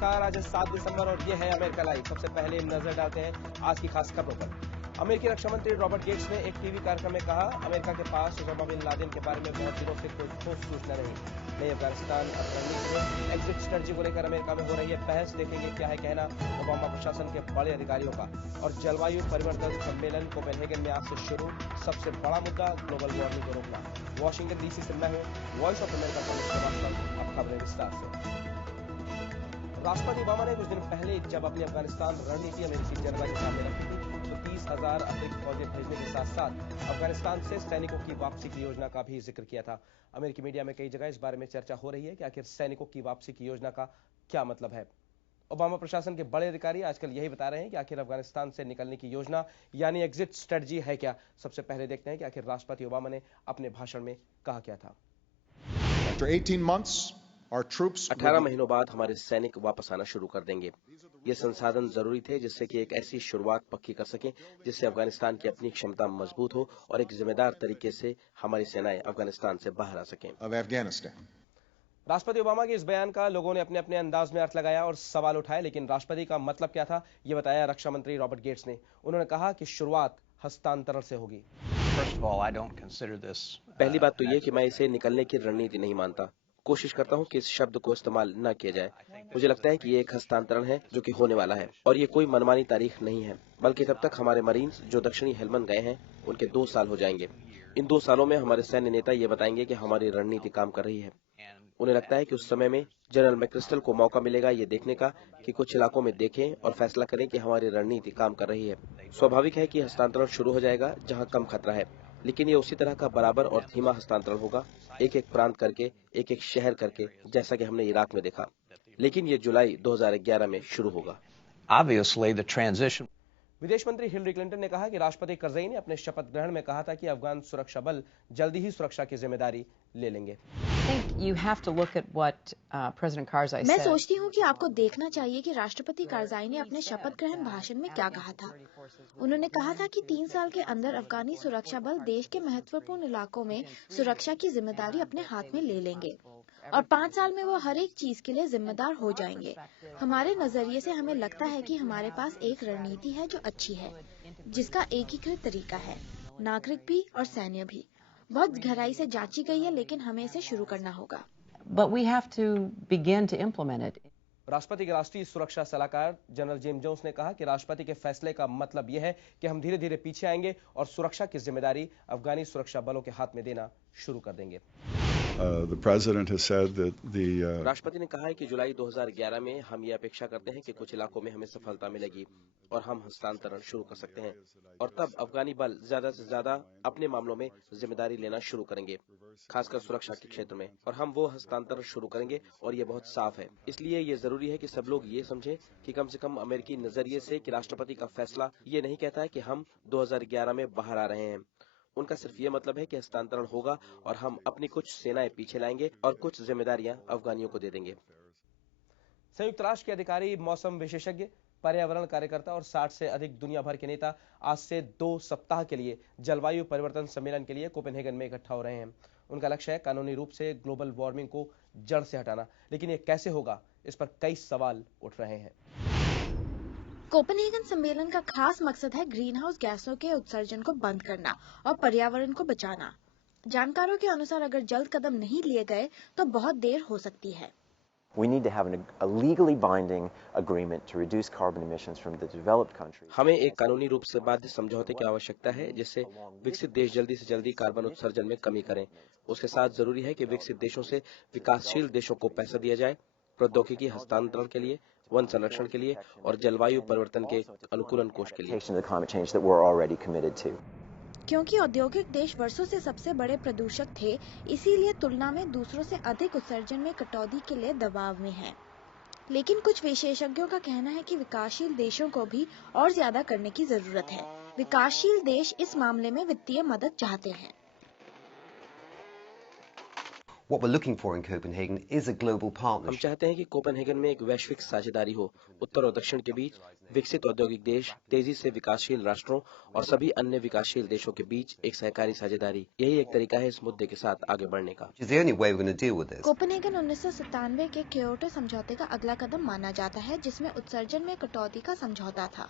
नमस्कार, आज है 7 दिसंबर और ये है अमेरिका लाइव। सबसे पहले नजर डालते हैं आज की खास खबरों पर। अमेरिकी रक्षा मंत्री रॉबर्ट गेट्स ने एक टीवी कार्यक्रम में कहा, अमेरिका के पास ओसामा बिन लादेन के बारे में बहुत दिनों से कोई ठोस सूचना नहीं। नई अफगानिस्तान रणनीति में एग्जिट स्ट्रेटजी को लेकर अमेरिका में हो रही है बहस। देखेंगे क्या है कहना ओबामा प्रशासन के बड़े अधिकारियों का। और जलवायु परिवर्तन सम्मेलन कोपेनहेगन में आज से शुरू, सबसे बड़ा मुद्दा ग्लोबल वार्मिंग को रोकना। वॉशिंगटन डीसी से मैं हूं वॉइस ऑफ अमेरिका का। अब खबरें विस्तार से। राष्ट्रपति ओबामा ने कुछ दिन पहले जब अपनी अफगानिस्तान रणनीति अमेरिकी जनरल के सामने रखी थी तो 30,000 अतिरिक्त फौजी भेजने के साथ साथ अफगानिस्तान से सैनिकों की वापसी की योजना का भी जिक्र किया था। अमेरिकी मीडिया में कई जगह इस बारे में चर्चा हो रही है कि आखिर सैनिकों की वापसी की योजना का क्या मतलब है। ओबामा प्रशासन के बड़े अधिकारी आजकल यही बता रहे हैं कि आखिर अफगानिस्तान से निकलने की योजना यानी एग्जिट स्ट्रेटजी है क्या। सबसे पहले देखते हैं कि आखिर राष्ट्रपति ओबामा ने अपने भाषण में कहा क्या था। 18 महीनों बाद हमारे सैनिक वापस आना शुरू कर देंगे। ये संसाधन जरूरी थे जिससे कि एक ऐसी शुरुआत पक्की कर सकें जिससे अफगानिस्तान की अपनी क्षमता मजबूत हो और एक जिम्मेदार तरीके से हमारी सेनाएं अफगानिस्तान से बाहर आ सकें। राष्ट्रपति ओबामा के इस बयान का लोगों ने अपने अपने अंदाज में अर्थ लगाया और सवाल उठाए, लेकिन राष्ट्रपति का मतलब क्या था ये बताया रक्षा मंत्री रॉबर्ट गेट्स ने। उन्होंने कहा कि शुरुआत हस्तांतरण से होगी। पहली बात तो ये कि मैं इसे निकलने की रणनीति नहीं मानता। कोशिश करता हूं कि इस शब्द को इस्तेमाल न किया जाए। मुझे लगता है कि ये एक हस्तांतरण है जो कि होने वाला है और ये कोई मनमानी तारीख नहीं है, बल्कि तब तक हमारे मरीन्स जो दक्षिणी हेलमंद गए हैं उनके 2 साल हो जाएंगे। इन 2 सालों में हमारे सैन्य नेता ये बताएंगे कि हमारी रणनीति काम कर रही है। उन्हें लगता है कि उस समय में जनरल मैक्रिस्टल को मौका मिलेगा ये देखने का कि कुछ इलाकों में देखें और फैसला करें कि हमारी रणनीति काम कर रही है। स्वाभाविक है कि हस्तांतरण शुरू हो जाएगा जहां कम खतरा है, लेकिन ये उसी तरह का बराबर और धीमा हस्तांतरण होगा, एक एक प्रांत करके, एक एक शहर करके, जैसा कि हमने इराक में देखा। लेकिन ये जुलाई 2011 में शुरू होगा। विदेश मंत्री हिलरी क्लिंटन ने कहा कि राष्ट्रपति करज़ई ने अपने शपथ ग्रहण में कहा था कि अफगान सुरक्षा बल जल्दी ही सुरक्षा की जिम्मेदारी ले लेंगे। मैं सोचती हूँ कि आपको देखना चाहिए कि राष्ट्रपति करज़ई ने अपने शपथ ग्रहण भाषण में क्या कहा था। उन्होंने कहा था कि 3 साल के अंदर अफगानी सुरक्षा बल देश के महत्वपूर्ण इलाकों में सुरक्षा की जिम्मेदारी अपने हाथ में ले लेंगे और 5 साल में वो हर एक चीज के लिए जिम्मेदार हो जाएंगे। हमारे नजरिए से हमें लगता है कि हमारे पास एक रणनीति है जो अच्छी है, जिसका एकीकृत तरीका है। नागरिक भी और सैन्य भी बहुत गहराई से जांची गई है, लेकिन हमें इसे शुरू करना होगा। राष्ट्रपति के राष्ट्रीय सुरक्षा सलाहकार जनरल जेम्स जोन्स ने कहा कि राष्ट्रपति के फैसले का मतलब यह है कि हम धीरे धीरे पीछे आएंगे और सुरक्षा की जिम्मेदारी अफगानी सुरक्षा बलों के हाथ में देना शुरू कर देंगे। राष्ट्रपति ने कहा है कि जुलाई 2011 में हम ये अपेक्षा करते हैं कि कुछ इलाकों में हमें सफलता मिलेगी और हम हस्तांतरण शुरू कर सकते हैं और तब अफगानी बल ज्यादा से ज्यादा अपने मामलों में जिम्मेदारी लेना शुरू करेंगे, खासकर सुरक्षा के क्षेत्र में, और हम वो हस्तांतरण शुरू करेंगे और ये बहुत साफ है। इसलिए ये जरूरी है कि सब लोग ये समझें कि कम से कम अमेरिकी नजरिए से कि राष्ट्रपति का फैसला ये नहीं कहता है कि हम 2011 में बाहर आ रहे हैं। उनका सिर्फ ये मतलब है कि हस्तांतरण होगा और हम अपनी कुछ सेनाएं पीछे लाएंगे और कुछ जिम्मेदारियां अफगानियों को दे देंगे। संयुक्त राष्ट्र के अधिकारी, मौसम विशेषज्ञ, पर्यावरण कार्यकर्ता और 60 से अधिक दुनिया भर के नेता आज से 2 सप्ताह के लिए जलवायु परिवर्तन सम्मेलन के लिए कोपेनहेगन में इकट्ठा हो रहे हैं। उनका लक्ष्य है कानूनी रूप से ग्लोबल वार्मिंग को जड़ से हटाना, लेकिन ये कैसे होगा, इस पर कई सवाल उठ रहे हैं। कोपेनहेगन सम्मेलन का खास मकसद है ग्रीन हाउस गैसों के उत्सर्जन को बंद करना और पर्यावरण को बचाना। जानकारों के अनुसार अगर जल्द कदम नहीं लिए गए तो बहुत देर हो सकती है। हमें एक कानूनी रूप से बाध्य समझौते की आवश्यकता है जिससे विकसित देश जल्दी से जल्दी कार्बन उत्सर्जन में कमी करें। उसके साथ जरूरी है कि विकसित देशों से विकासशील देशों को पैसा दिया जाए, प्रौद्योगिकी हस्तांतरण के लिए, वन संरक्षण के लिए और जलवायु परिवर्तन के अनुकूलन कोष के लिए। क्योंकि औद्योगिक देश वर्षों से सबसे बड़े प्रदूषक थे, इसीलिए तुलना में दूसरों से अधिक उत्सर्जन में कटौती के लिए दबाव में है। लेकिन कुछ विशेषज्ञों का कहना है कि विकासशील देशों को भी और ज्यादा करने की जरूरत है। विकासशील देश इस मामले में वित्तीय मदद चाहते हैं। What we're looking for in Copenhagen is a global हम partnership. चाहते हैं कि कोपेनहेगन में एक वैश्विक साझेदारी हो, उत्तर और दक्षिण के बीच, विकसित औद्योगिक देश, तेजी से विकासशील राष्ट्रों और सभी अन्य विकासशील देशों के बीच एक सहकारी साझेदारी। यही एक तरीका है इस मुद्दे के साथ आगे बढ़ने का। Which is the only way we're going to deal with this. Copenhagen 1997 के क्योटो समझौते का अगला कदम माना जाता है, जिसमें उत्सर्जन में कटौती का समझौता था,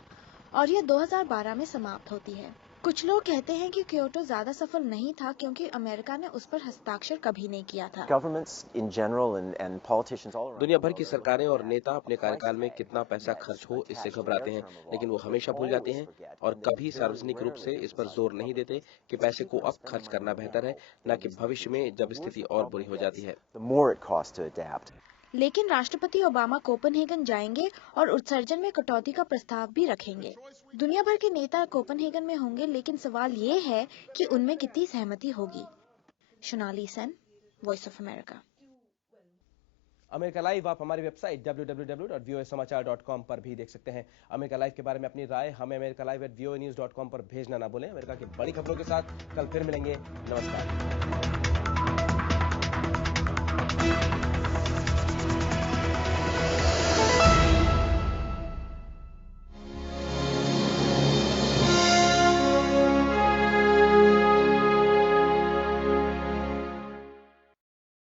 और यह 2012 में समाप्त होती है। कुछ लोग कहते हैं कि क्योटो ज्यादा सफल नहीं था क्योंकि अमेरिका ने उस पर हस्ताक्षर कभी नहीं किया था। दुनिया भर की सरकारें और नेता अपने कार्यकाल में कितना पैसा खर्च हो इससे घबराते हैं, लेकिन वो हमेशा भूल जाते हैं और कभी सार्वजनिक रूप से इस पर जोर नहीं देते कि पैसे को अब खर्च करना बेहतर है, न कि भविष्य में जब स्थिति और बुरी हो जाती है। लेकिन राष्ट्रपति ओबामा कोपेनहेगन जाएंगे और उत्सर्जन में कटौती का प्रस्ताव भी रखेंगे। दुनिया भर के नेता कोपेनहेगन में होंगे, लेकिन सवाल ये है कि उनमें कितनी सहमति होगी। Sonali Sen, voice of America. America live आप हमारी वेबसाइट www.voasamachaar.com पर भी देख सकते हैं। अमेरिका लाइव के बारे में अपनी राय हमें americalive@voanews.com पर भेजना ना भूलें। अमेरिका की बड़ी खबरों के साथ कल फिर मिलेंगे। नमस्कार।